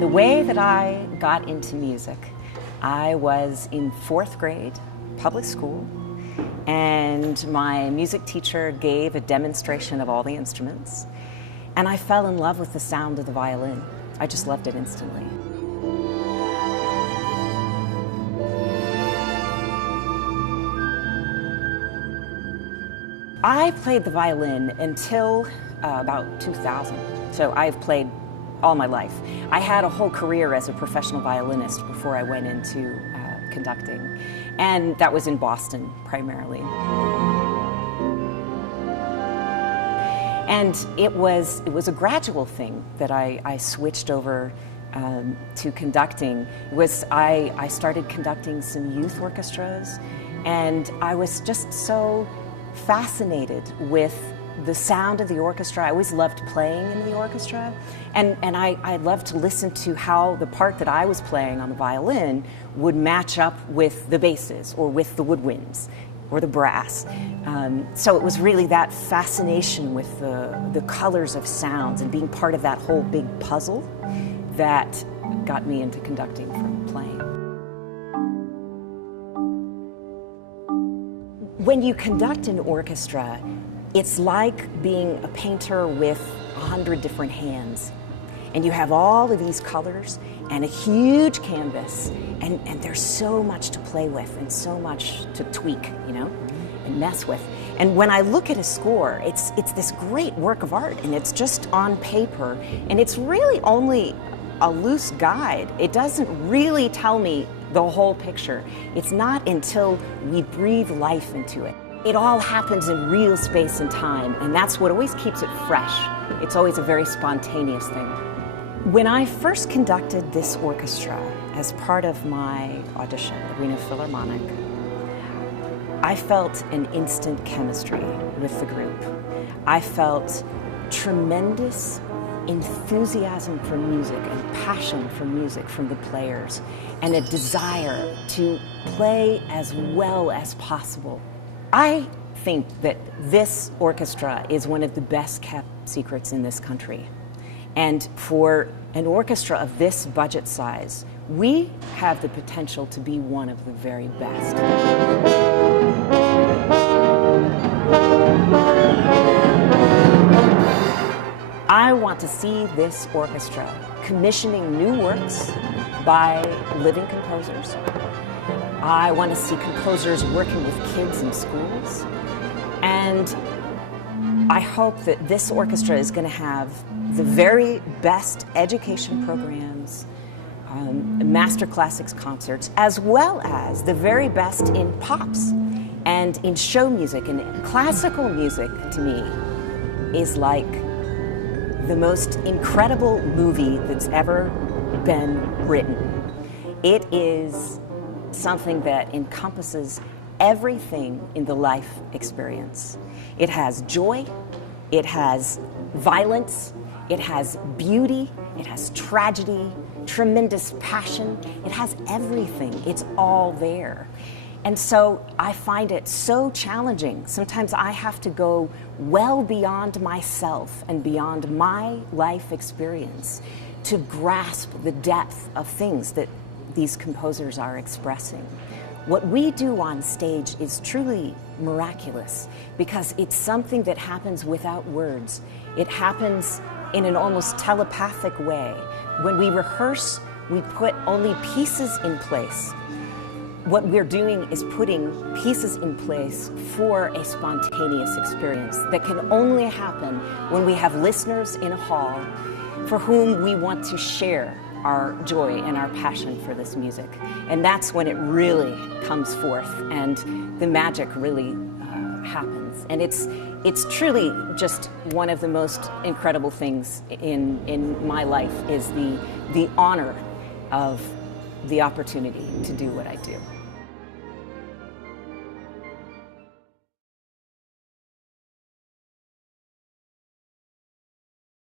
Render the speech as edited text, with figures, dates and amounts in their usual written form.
The way that I got into music, I was in 4th grade, public school, and my music teacher gave a demonstration of all the instruments, and I fell in love with the sound of the violin. I just loved it instantly. I played the violin until about 2000, so I've played all my life. I had a whole career as a professional violinist before I went into conducting, and that was in Boston primarily. And it was a gradual thing that I switched over to conducting. I started conducting some youth orchestras, and I was just so fascinated with the sound of the orchestra. I always loved playing in the orchestra, and I loved to listen to how the part that I was playing on the violin would match up with the basses or with the woodwinds or the brass. So it was really that fascination with the colors of sounds and being part of that whole big puzzle that got me into conducting from playing. When you conduct an orchestra, it's like being a painter with 100 different hands. And you have all of these colors and a huge canvas, and there's so much to play with and so much to tweak, you know, and mess with. And when I look at a score, it's this great work of art, and it's just on paper, and it's really only a loose guide. It doesn't really tell me the whole picture. It's not until we breathe life into it. It all happens in real space and time, and that's what always keeps it fresh. It's always a very spontaneous thing. When I first conducted this orchestra as part of my audition at Reno Philharmonic, I felt an instant chemistry with the group. I felt tremendous enthusiasm for music and passion for music from the players, and a desire to play as well as possible. I think that this orchestra is one of the best kept secrets in this country. And for an orchestra of this budget size, we have the potential to be one of the very best. I want to see this orchestra commissioning new works by living composers. I want to see composers working with kids in schools. And I hope that this orchestra is going to have the very best education programs, master classics concerts, as well as the very best in pops and in show music. And classical music, to me, is like the most incredible movie that's ever been written. It is something that encompasses everything in the life experience. It has joy, it has violence, it has beauty, it has tragedy, tremendous passion. It has everything. It's all there. And so I find it so challenging. Sometimes I have to go well beyond myself and beyond my life experience to grasp the depth of things that these composers are expressing. What we do on stage is truly miraculous because it's something that happens without words. It happens in an almost telepathic way. When we rehearse, we put only pieces in place. What we're doing is putting pieces in place for a spontaneous experience that can only happen when we have listeners in a hall for whom we want to share our joy and our passion for this music. And that's when it really comes forth and the magic really happens. And it's truly just one of the most incredible things in my life is the honor of the opportunity to do what I do.